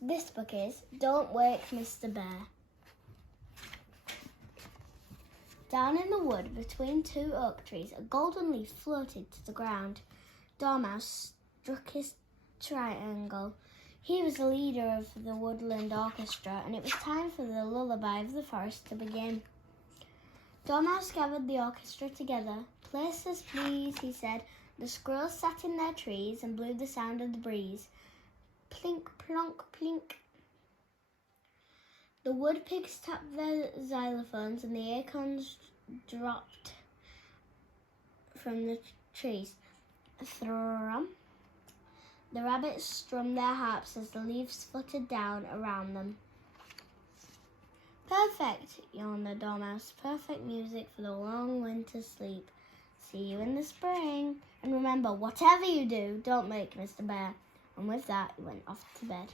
This book is Don't Wake Mr. Bear. Down in the wood between two oak trees, a golden leaf floated to the ground. Dormouse struck his triangle. He was the leader of the woodland orchestra, and it was time for the lullaby of the forest to begin. Dormouse gathered the orchestra together. "Places, please," he said. The squirrels sat in their trees and blew the sound of the breeze. Plink, plonk, plink. The wood pigs tapped their xylophones and the acorns dropped from the trees. Thrum. The rabbits strummed their harps as the leaves fluttered down around them. "Perfect," yawned the dormouse. "Perfect music for the long winter sleep. See you in the spring. And remember, whatever you do, don't wake Mr. Bear." And with that, he went off to bed.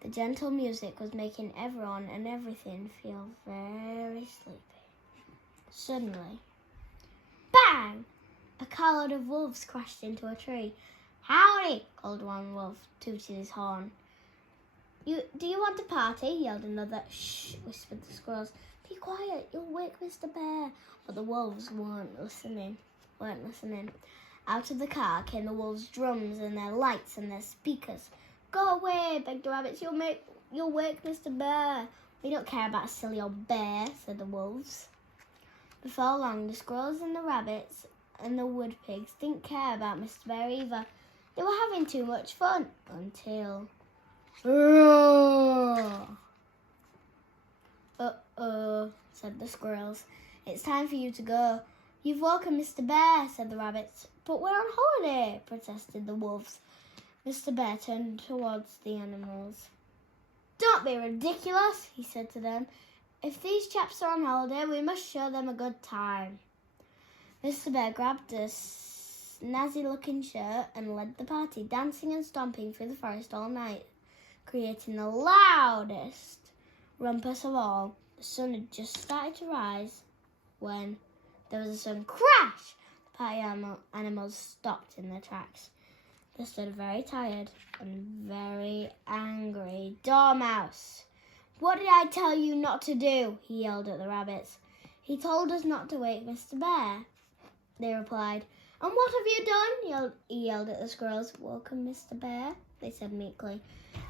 The gentle music was making everyone and everything feel very sleepy. Suddenly, bang! A carload of wolves crashed into a tree. "Howdy!" called one wolf, tooted his horn. Do you want a party?" yelled another. "Shh!" whispered the squirrels. "Be quiet, you'll wake Mr. Bear." But the wolves weren't listening. Out of the car came the wolves' drums and their lights and their speakers. "Go away," begged the rabbits. You'll wake Mr. Bear." "We don't care about a silly old bear," said the wolves. Before long, the squirrels and the rabbits and the wood pigs didn't care about Mr. Bear either. They were having too much fun until... "Uh-oh," said the squirrels. "It's time for you to go." "You've woken Mr. Bear," said the rabbits. "But we're on holiday," protested the wolves. Mr. Bear turned towards the animals. "Don't be ridiculous," he said to them. "If these chaps are on holiday, we must show them a good time." Mr. Bear grabbed a snazzy-looking shirt and led the party, dancing and stomping through the forest all night, creating the loudest rumpus of all. The sun had just started to rise when there was a sudden crash. The party animals stopped in their tracks. They stood very tired and very angry. "Dormouse, what did I tell you not to do?" he yelled at the rabbits. "He told us not to wake Mr. Bear," they replied. "And what have you done?" He yelled at the squirrels. "Woken Mr. Bear," they said meekly.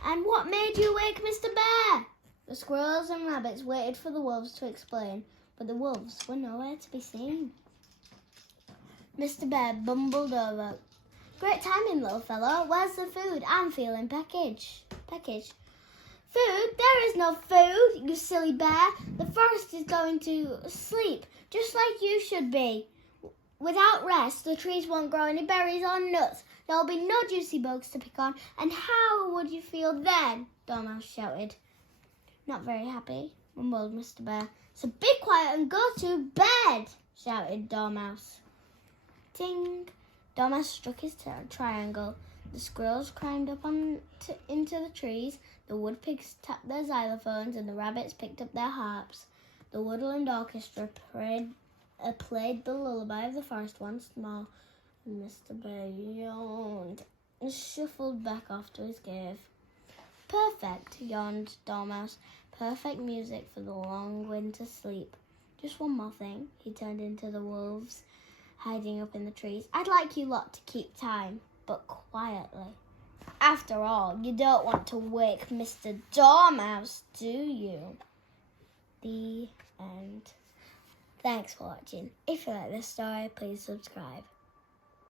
"And what made you wake Mr. Bear?" The squirrels and rabbits waited for the wolves to explain, but the wolves were nowhere to be seen. Mr. Bear bumbled over. "Great timing, little fellow. Where's the food? I'm feeling peckish." "Food? There is no food, you silly bear. The forest is going to sleep, just like you should be. Without rest, the trees won't grow any berries or nuts. There'll be no juicy bugs to pick on. And how would you feel then?" Dormouse shouted. "Not very happy," mumbled Mr. Bear. "So be quiet and go to bed," shouted Dormouse. Ting! Dormouse struck his triangle. The squirrels climbed up into the trees. The wood pigs tapped their xylophones and the rabbits picked up their harps. The woodland orchestra played the lullaby of the forest once more. Mr. Bear yawned and shuffled back off to his cave. "Perfect," yawned Dormouse. "Perfect music for the long winter sleep. Just one more thing." He turned into the wolves hiding up in the trees. "I'd like you lot to keep time, but quietly. After all, you don't want to wake Mr. Dormouse, do you?" The end. Thanks for watching. If you like this story, please subscribe.